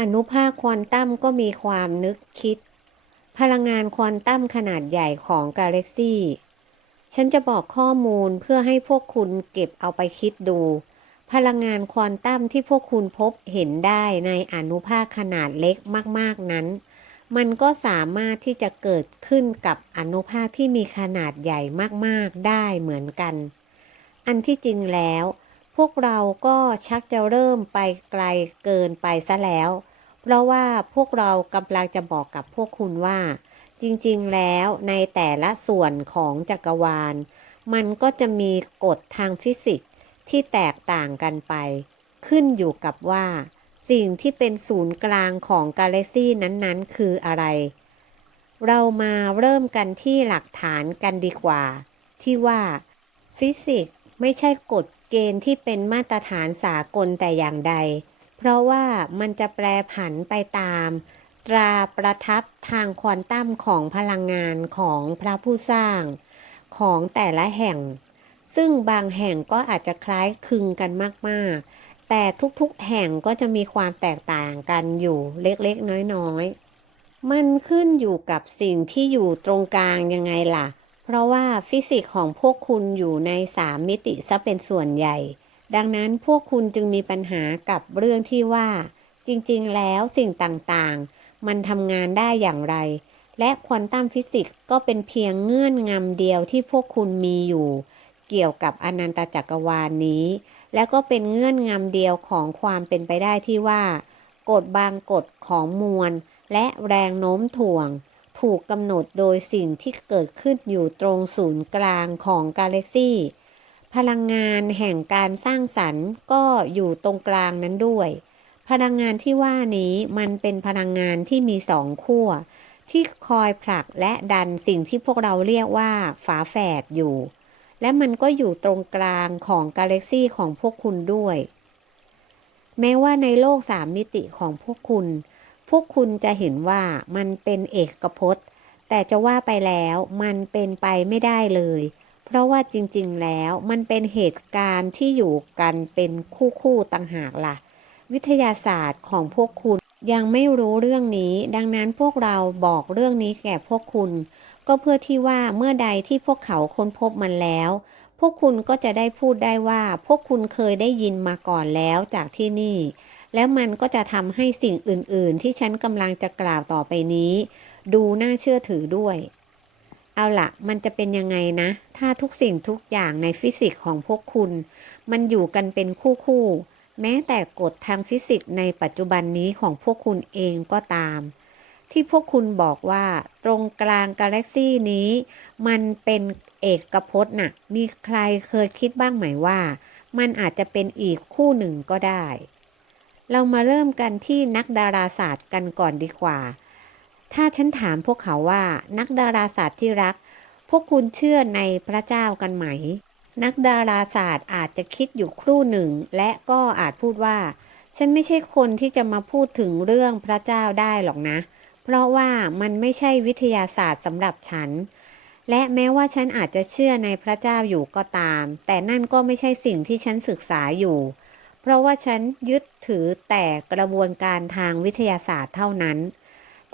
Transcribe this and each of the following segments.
อนุภาคควอนตัมก็มีความนึกคิด พลังงานควอนตัมขนาดใหญ่ของกาแล็กซี่ ฉันจะบอกข้อมูลเพื่อให้พวกคุณเก็บเอาไปคิดดู พลังงานควอนตัมที่พวกคุณพบเห็นได้ในอนุภาคขนาดเล็กมากๆนั้น มันก็สามารถที่จะเกิดขึ้นกับอนุภาคที่มีขนาดใหญ่มากๆได้เหมือนกัน อันที่จริงแล้ว พวกเราก็ชักจะเริ่มไปไกลเกินไปซะแล้ว เพราะว่าพวกเรากำลังจะบอกกับพวกคุณว่า จริงๆแล้วในแต่ละส่วนของจักรวาล มันก็จะมีกฎทางฟิสิกส์ที่แตกต่างกันไป ขึ้นอยู่กับว่า สิ่งที่เป็นศูนย์กลางของกาแล็กซี่นั้นๆ คืออะไร เรามาเริ่มกันที่หลักฐานกันดีกว่า ที่ว่า ฟิสิกส์ไม่ใช่กฎ เกณฑ์ที่เป็นมาตรฐานสากลแต่อย่างใด เพราะว่ามันจะแปรผันไปตาม ตราประทับทางควอนตัมของพลังงานของพระผู้สร้างของแต่ละแห่ง ซึ่งบางแห่งก็อาจจะคล้ายคลึงกันมากๆ แต่ทุกๆแห่งก็จะมีความแตกต่างกันอยู่เล็กๆน้อยๆ มันขึ้นอยู่กับสิ่งที่อยู่ตรงกลางยังไงล่ะ เพราะว่าฟิสิกส์ของพวกคุณอยู่ในสามมิติซะเป็นส่วนใหญ่ ดังนั้นพวกคุณจึงมีปัญหากับเรื่องที่ว่า จริงๆ แล้วสิ่งต่างๆ มันทำงานได้อย่างไร และควอนตัมฟิสิกส์ก็เป็นเพียงเงื่อนงำเดียวที่พวกคุณมีอยู่ เกี่ยวกับอนันตจักรวาลนนี้ และก็เป็นเงื่อนงำเดียวของความเป็นไปได้ที่ว่า กฎบางกฎของมวลและแรงโน้มถ่วง ถูกกำหนดโดยสิ่งที่เกิดขึ้นอยู่ตรงศูนย์กลางของกาแล็กซี่ พลังงานแห่งการสร้างสรรค์ก็อยู่ตรงกลางนั้นด้วย พลังงานที่ว่านี้มันเป็นพลังงานที่มีสองขั้วที่คอยผลักและดันสิ่งที่พวกเราเรียกว่าฝาแฝดอยู่ และมันก็อยู่ตรงกลางของกาแล็กซี่ของพวกคุณด้วย แม้ว่าในโลกสามมิติของพวกคุณ วกคุณจะเห็นว่ามันเป็นเอกพจน์ แต่จะว่าไปแล้วมันเป็นไปไม่ได้เลย เพราะว่าจริงๆแล้วมันเป็นเหตุการณ์ที่อยู่กันเป็นคู่ๆต่างหากล่ะ วิทยาศาสตร์ของพวกคุณยังไม่รู้เรื่องนี้ ดังนั้นพวกเราบอกเรื่องนี้แก่พวกคุณ ก็เพื่อที่ว่าเมื่อใดที่พวกเขาค้นพบมันแล้ว พวกคุณก็จะได้พูดได้ว่า พวกคุณเคยได้ยินมาก่อนแล้วจากที่นี่ แล้วมันก็จะทำให้สิ่งอื่น ๆ ที่ฉันกำลังจะกล่าวต่อไปนี้ ดูน่าเชื่อถือด้วย เอาละมันจะเป็นยังไงนะ ถ้าทุกสิ่งทุกอย่างในฟิสิกส์ของพวกคุณ มันอยู่กันเป็นคู่ๆแม้แต่กฎทางฟิสิกส์ในปัจจุบันนี้ของพวกคุณเองก็ตาม ที่พวกคุณบอกว่าตรงกลางกาแล็กซี่นี้ มันเป็นเอกพจน์น่ะมีใครเคยคิดบ้างไหมว่า มันอาจจะเป็นอีกคู่หนึ่งก็ได้ เรามาเริ่มกันที่นักดาราศาสตร์กันก่อนดีกว่า ถ้าฉันถามพวกเขาว่านักดาราศาสตร์ที่รัก พวกคุณเชื่อในพระเจ้ากันไหม นักดาราศาสตร์อาจจะคิดอยู่ครู่หนึ่ง และก็อาจพูดว่า ฉันไม่ใช่คนที่จะมาพูดถึงเรื่องพระเจ้าได้หรอกนะ เพราะว่ามันไม่ใช่วิทยาศาสตร์สำหรับฉันและแม้ว่าฉันอาจจะเชื่อในพระเจ้าอยู่ก็ตาม แต่นั่นก็ไม่ใช่สิ่งที่ฉันศึกษาอยู่ เพราะว่าฉันยึดถือแต่กระบวนการทางวิทยาศาสตร์เท่านั้น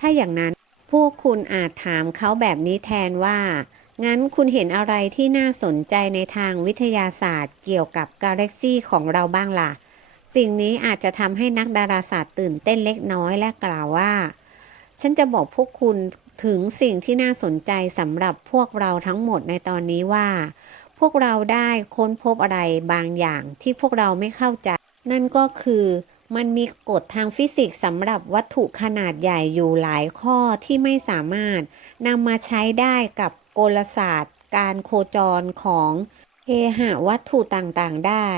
ถ้าอย่างนั้นพวกคุณอาจถามเขาแบบนี้แทนว่า งั้นคุณเห็นอะไรที่น่าสนใจในทางวิทยาศาสตร์ เกี่ยวกับกาแล็กซี่ของเราบ้างล่ะ สิ่งนี้อาจจะทำให้นักดาราศาสตร์ตื่นเต้นเล็กน้อยและกล่าวว่า ฉันจะบอกพวกคุณถึงสิ่งที่น่าสนใจสำหรับพวกเราทั้งหมดในตอนนี้ว่า พวกเราได้ค้นพบอะไรบางอย่างที่พวกเราไม่เข้าใจ นั่นก็คือมันมีกฎทางฟิสิกส์สำหรับวัตถุขนาดใหญ่อยู่หลายข้อที่ไม่สามารถนำมาใช้ได้กับกลศาสตร์ การโคจรของเอหะวัตถุต่างๆได้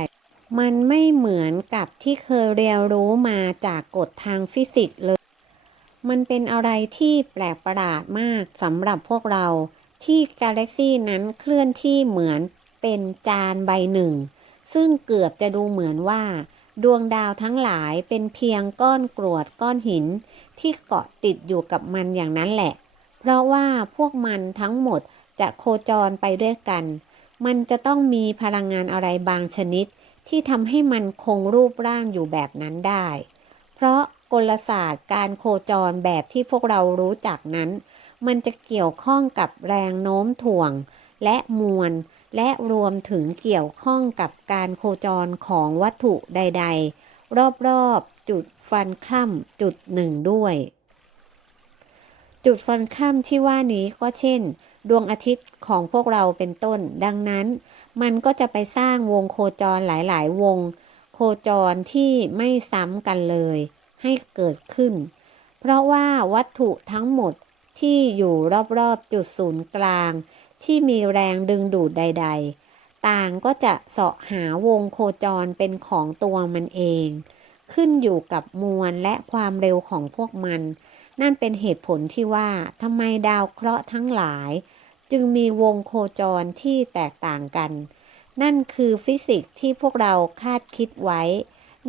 มันไม่เหมือนกับที่เคยเรียนรู้มาจากกฎทางฟิสิกส์เลย มันเป็นอะไรที่แปลกประหลาดมากสำหรับพวกเราที่กาแล็กซี่นั้นเคลื่อนที่เหมือนเป็นจานใบหนึ่ง ซึ่งเกือบจะดูเหมือนว่า ดวงดาวทั้งหลายเป็นเพียงก้อนกรวดก้อนหิน ที่เกาะติดอยู่กับมันอย่างนั้นแหละ เพราะว่าพวกมันทั้งหมดจะโคจรไปด้วยกัน มันจะต้องมีพลังงานอะไรบางชนิด ที่ทำให้มันคงรูปร่างอยู่แบบนั้นได้ เพราะกลศาสตร์การโคจรแบบที่พวกเรารู้จักนั้น มันจะเกี่ยวข้องกับแรงโน้มถ่วง และมวล และรวมถึงเกี่ยวข้องกับการโคจรของวัตถุใด ๆ รอบๆ จุดฟันค่ำจุดหนึ่งด้วย จุดฟันค่ำที่ว่านี้ก็เช่น ดวงอาทิตย์ของพวกเราเป็นต้น ดังนั้น มันก็จะไปสร้างวงโคจรหลายๆ วง โคจรที่ไม่ซ้ำกันเลย ให้เกิดขึ้น เพราะว่าวัตถุทั้งหมดที่อยู่รอบๆ จุดศูนย์กลาง ที่มีแรงดึงดูดใด ๆ ต่างก็จะเสาะหาวงโคจรเป็นของตัวมันเอง ขึ้นอยู่กับมวลและความเร็วของพวกมัน นั่นเป็นเหตุผลที่ว่าทำไมดาวเคราะห์ทั้งหลาย จึงมีวงโคจรที่แตกต่างกัน นั่นคือฟิสิกส์ที่พวกเราคาดคิดไว้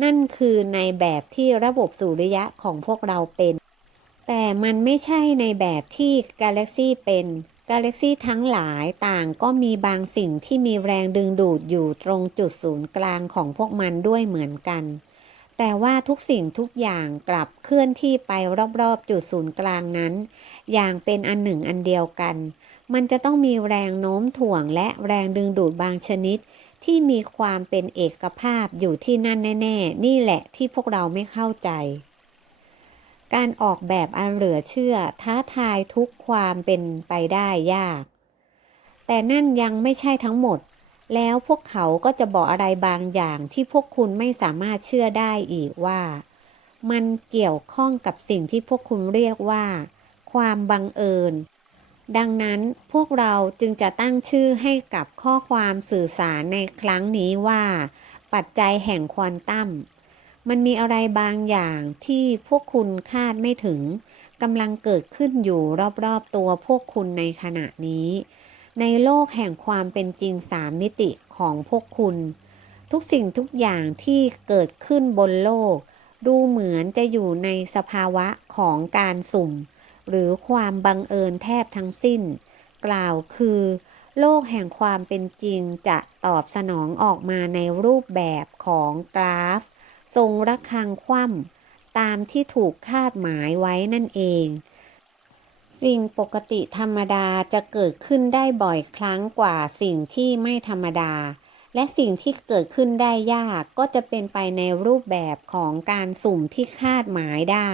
นั่นคือในแบบที่ระบบสุริยะของพวกเราเป็น แต่มันไม่ใช่ในแบบที่กาแล็กซี่เป็น กาแล็กซี่ทั้งหลายต่างก็มีบางสิ่งที่มีแรงดึงดูดอยู่ตรงจุดศูนย์กลางของพวกมันด้วยเหมือนกัน แต่ว่าทุกสิ่งทุกอย่างกลับเคลื่อนที่ไปรอบๆ จุดศูนย์กลางนั้น อย่างเป็นอันหนึ่งอันเดียวกัน มันจะต้องมีแรงโน้มถ่วงและแรงดึงดูดบางชนิด ที่มีความเป็นเอกภาพอยู่ที่นั่นแน่ ๆ นี่แหละที่พวกเราไม่เข้าใจ การออกแบบอันเหลือเชื่อท้าทายทุกความเป็นไปได้ยาก แต่นั่นยังไม่ใช่ทั้งหมด แล้วพวกเขาก็จะบอกอะไรบางอย่างที่พวกคุณไม่สามารถเชื่อได้อีกว่า มันเกี่ยวข้องกับสิ่งที่พวกคุณเรียกว่า ความบังเอิญ ดังนั้นพวกเราจึงจะตั้งชื่อให้กับข้อความสื่อสารในครั้งนี้ว่า ปัจจัยแห่งควอนตัม มันมีอะไรบางอย่างที่พวกคุณคาดไม่ถึงกำลังเกิดขึ้นอยู่รอบๆตัวพวกคุณในขณะนี้ ในโลกแห่งความเป็นจริงสามมิติของพวกคุณ ทุกสิ่งทุกอย่างที่เกิดขึ้นบนโลก ดูเหมือนจะอยู่ในสภาวะของการสุ่ม หรือความบังเอิญแทบทั้งสิ้น กล่าวคือโลกแห่งความเป็นจริงจะตอบสนองออกมาในรูปแบบของกราฟ ทรงระฆังคว่ำตามที่ถูกคาดหมายไว้นั่นเอง สิ่งปกติธรรมดาจะเกิดขึ้นได้บ่อยครั้งกว่าสิ่งที่ไม่ธรรมดา และสิ่งที่เกิดขึ้นได้ยากก็จะเป็นไปในรูปแบบของการสุ่มที่คาดหมายได้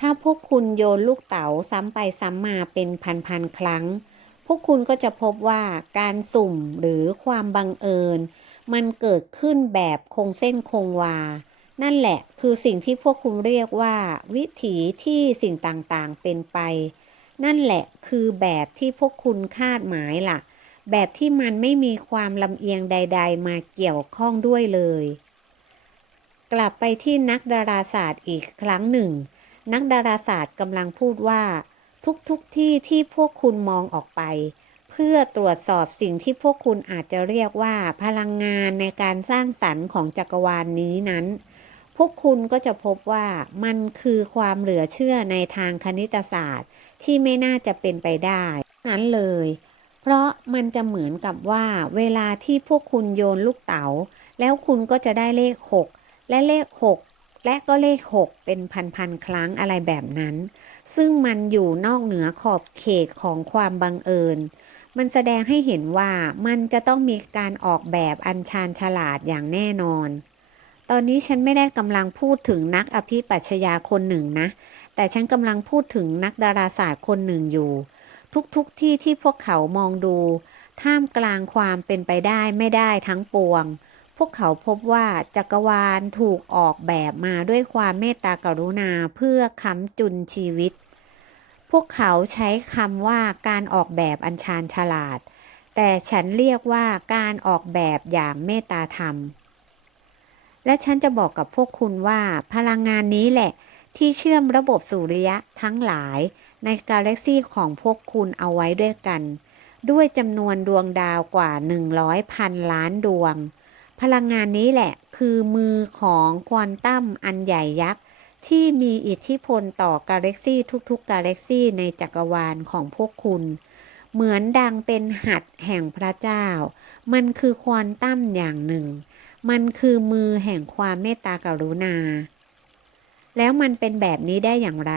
ถ้าพวกคุณโยนลูกเต๋าซ้ำไปซ้ำมาเป็นพันๆครั้ง พวกคุณก็จะพบว่าการสุ่มหรือความบังเอิญมันเกิดขึ้นแบบคงเส้นคงวา นั่นแหละคือสิ่งที่พวกคุณเรียกว่า วิถีที่สิ่งต่างๆเป็นไป นั่นแหละคือแบบที่พวกคุณคาดหมายล่ะ แบบที่มันไม่มีความลำเอียงใด ๆ มาเกี่ยวข้องด้วยเลย กลับไปที่นักดาราศาสตร์อีกครั้งหนึ่ง นักดาราศาสตร์กำลังพูดว่า ทุกๆทที่ที่พวกคุณมองออกไป เพื่อตรวจสอบสิ่งที่พวกคุณอาจจะเรียกว่าพลังงานในการสร้างสรรค์ของจักรวาลนนี้นั้น พวกคุณก็จะพบว่ามันคือความเหลือเชื่อในทางคณิตศาสตร์ ที่ไม่น่าจะเป็นไปได้ นั้นเลย เพราะมันจะเหมือนกับว่า เวลาที่พวกคุณโยนลูกเต๋า แล้วคุณก็จะได้เลข 6 และเลข 6 และก็เลข 6 เป็นพันๆครั้งอะไรแบบนั้น ซึ่งมันอยู่นอกเหนือขอบเขตของความบังเอิญมันแสดงให้เห็นว่ามันจะต้องมีการออกแบบอัญชานฉลาดอย่างแน่นอน ตอนนี้ฉันไม่ได้กำลังพูดถึงนักอภิปรัชญาคนหนึ่งนะ แต่ฉันกำลังพูดถึงนักดาราศาสตร์คนหนึ่งอยู่ ทุกๆทที่ที่พวกเขามองดู ท่ามกลางความเป็นไปได้ไม่ได้ทั้งปวง พวกเขาพบว่าจักรวาลถูกออกแบบมาด้วยความเมตตากรุณาเพื่อค้ำจุนชีวิต พวกเขาใช้คำว่าการออกแบบอัญชานฉลาด แต่ฉันเรียกว่าการออกแบบอย่างเมตตาธรรม และฉันจะบอกกับพวกคุณว่าพลังงานนี้แหละ ที่เชื่อมระบบสุริยะทั้งหลาย ในกาแล็กซีของพวกคุณเอาไว้ด้วยกัน ด้วยจำนวนดวงดาวกว่า 100พันล้านดวง พลังงานนี้แหละ คือมือของควอนตัมอันใหญ่ยักษ์ที่มีอิทธิพลต่อกาแล็กซีทุกๆกาแล็กซีในจักรวาลของพวกคุณ เหมือนดังเป็นหัดแห่งพระเจ้า มันคือควอนตัมอย่างหนึ่ง มันคือมือแห่งความเมตตากรุณา แล้วมันเป็นแบบนี้ได้อย่างไร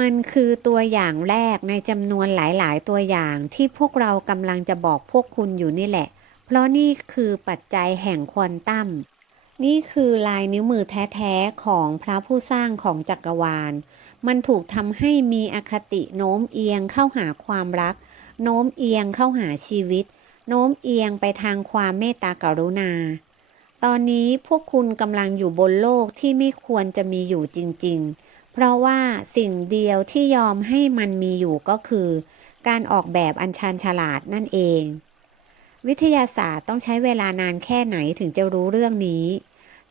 มันคือตัวอย่างแรกในจำนวนหลาย ๆ ตัวอย่างที่พวกเรากำลังจะบอกพวกคุณอยู่นี่แหละ เพราะนี่คือปัจจัยแห่งควอนตัมนี่คือลายนิ้วมือแท้ๆของพระผู้สร้างของจักรวาล มันถูกทำให้มีอคติโน้มเอียงเข้าหาความรัก โน้มเอียงเข้าหาชีวิต โน้มเอียงไปทางความเมตตากรุณา ตอนนี้พวกคุณกำลังอยู่บนโลกที่ไม่ควรจะมีอยู่จริง ๆ เพราะว่าสิ่งเดียวที่ยอมให้มันมีอยู่ก็คือ การออกแบบอัญชันฉลาดนั่นเอง วิทยาศาสตร์ต้องใช้เวลานานแค่ไหนถึงจะรู้เรื่องนี้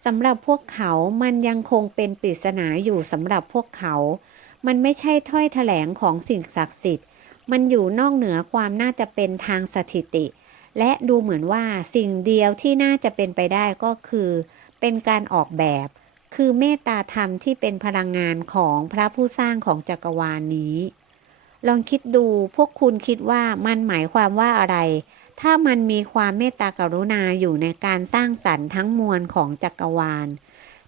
สำหรับพวกเขามันยังคงเป็นปริศนาอยู่สำหรับพวกเขา มันไม่ใช่ถ้อยแถลงของสิ่งศักดิ์สิทธิ์ มันอยู่นอกเหนือความน่าจะเป็นทางสถิติ และดูเหมือนว่าสิ่งเดียวที่น่าจะเป็นไปได้ก็คือ เป็นการออกแบบ คือเมตตาธรรมที่เป็นพลังงานของพระผู้สร้างของจักรวาลนนี้ ลองคิดดูพวกคุณคิดว่ามันหมายความว่าอะไร ถ้ามันมีความเมตตากรุณาอยู่ในการสร้างสรรค์ทั้งมวลของจักรวาล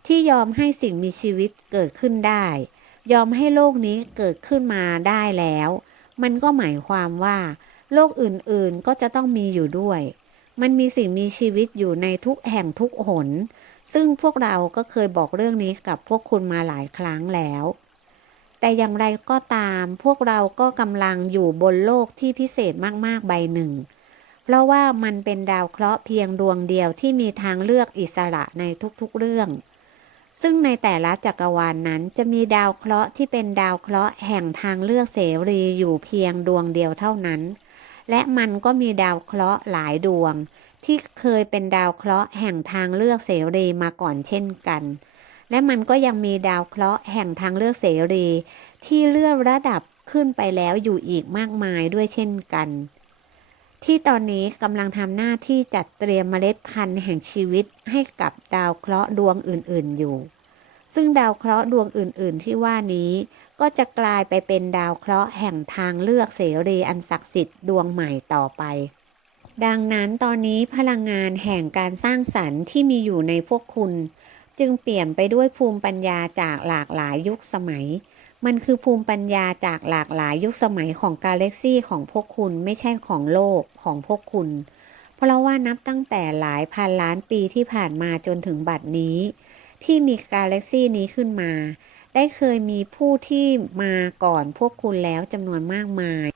ที่ยอมให้สิ่งมีชีวิตเกิดขึ้นได้ ยอมให้โลกนี้เกิดขึ้นมาได้แล้ว มันก็หมายความว่า โลกอื่นๆก็จะต้องมีอยู่ด้วย มันมีสิ่งมีชีวิตอยู่ในทุกแห่งทุกหน ซึ่งพวกเราก็เคยบอกเรื่องนี้กับพวกคุณมาหลายครั้งแล้ว แต่อย่างไรก็ตามพวกเราก็กำลังอยู่บนโลกที่พิเศษมากๆใบหนึ่ง เพราะว่ามันเป็นดาวเคราะห์เพียงดวงเดียวที่มีทางเลือกอิสระในทุกๆเรื่องซึ่งในแต่ละจักรวาลนนั้นจะมีดาวเคราะห์ที่เป็นดาวเคราะห์แห่งทางเลือกเสรีอยู่เพียงดวงเดียวเท่านั้น และมันก็มีดาวเคราะห์หลายดวง ที่เคยเป็นดาวเคราะห์แห่งทางเลือกเสรีมาก่อนเช่นกัน และมันก็ยังมีดาวเคราะห์แห่งทางเลือกเสรี ที่เลื่อนระดับขึ้นไปแล้วอยู่อีกมากมายด้วยเช่นกัน ที่ตอนนี้กำลังทำหน้าที่จัดเตรียมเมล็ดพันธุ์แห่งชีวิตให้กับดาวเคราะห์ดวงอื่นๆอยู่ ซึ่งดาวเคราะห์ดวงอื่นๆที่ว่านี้ ก็จะกลายไปเป็นดาวเคราะห์แห่งทางเลือกเสรีอันศักดิ์สิทธิ์ดวงใหม่ต่อไป ดังนั้นตอนนี้พลังงานแห่งการสร้างสรรค์ที่มีอยู่ในพวกคุณ จึงเปลี่ยนไปด้วยภูมิปัญญาจากหลากหลายยุคสมัย มันคือภูมิปัญญาจากหลากหลายยุคสมัยของกาแล็กซี่ของพวกคุณไม่ใช่ของโลกของพวกคุณ เพราะว่านับตั้งแต่หลายพันล้านปีที่ผ่านมาจนถึงบัดนี้ ที่มีกาแล็กซี่นี้ขึ้นมา ได้เคยมีผู้ที่มาก่อนพวกคุณแล้วจำนวนมากมาย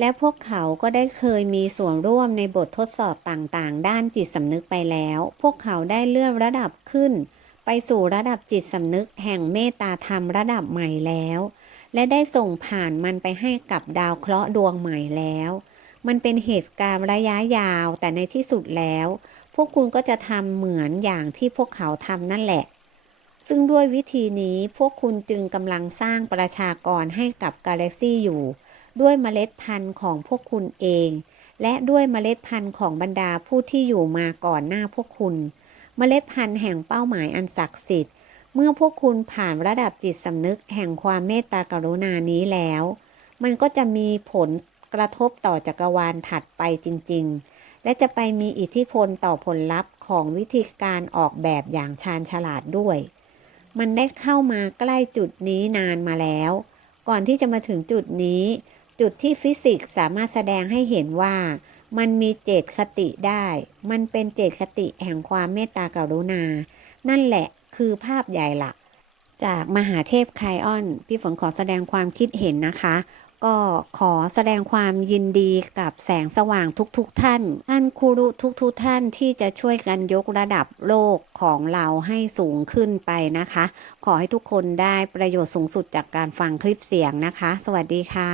และพวกเขาก็ได้เคยมีส่วนร่วมในบททดสอบต่างๆ ด้านจิตสำนึกไปแล้ว พวกเขาได้เลื่อนระดับขึ้น ไปสู่ระดับจิตสำนึกแห่งเมตตาธรรมระดับใหม่แล้ว และได้ส่งผ่านมันไปให้กับดาวเคราะห์ดวงใหม่แล้ว มันเป็นเหตุการณ์ระยะยาวแต่ในที่สุดแล้ว พวกคุณก็จะทำเหมือนอย่างที่พวกเขาทำนั่นแหละ ซึ่งด้วยวิธีนี้พวกคุณจึงกำลังสร้างประชากรให้กับกาแล็กซี่อยู่ ด้วยเมล็ดพันธุ์ของพวกคุณเอง และด้วยเมล็ดพันธุ์ของบรรดาผู้ที่อยู่มาก่อนหน้าพวกคุณ เมล็ดพันธุ์แห่งเป้าหมายอันศักดิ์สิทธิ์ เมื่อพวกคุณผ่านระดับจิตสำนึกแห่งความเมตตากรุณานี้แล้ว มันก็จะมีผลกระทบต่อจักรวาลถัดไปจริง ๆ และจะไปมีอิทธิพลต่อผลลัพธ์ของวิธีการออกแบบอย่างชาญฉลาดด้วย มันได้เข้ามาใกล้จุดนี้นานมาแล้ว ก่อนที่จะมาถึงจุดนี้ จุดที่ฟิสิกส์สามารถแสดงให้เห็นว่ามันมีเจตคติได้ มันเป็นเจตคติแห่งความเมตตากรุณา นั่นแหละคือภาพใหญ่หลัก จากมหาเทพไคออน พี่ฝนขอแสดงความคิดเห็นนะคะ ก็ขอแสดงความยินดีกับแสงสว่างทุกๆทท่าน ท่านครูรุทุกๆทท่านที่จะช่วยกันยกระดับโลกของเราให้สูงขึ้นไปนะคะ ขอให้ทุกคนได้ประโยชน์สูงสุดจากการฟังคลิปเสียงนะคะ สวัสดีค่ะ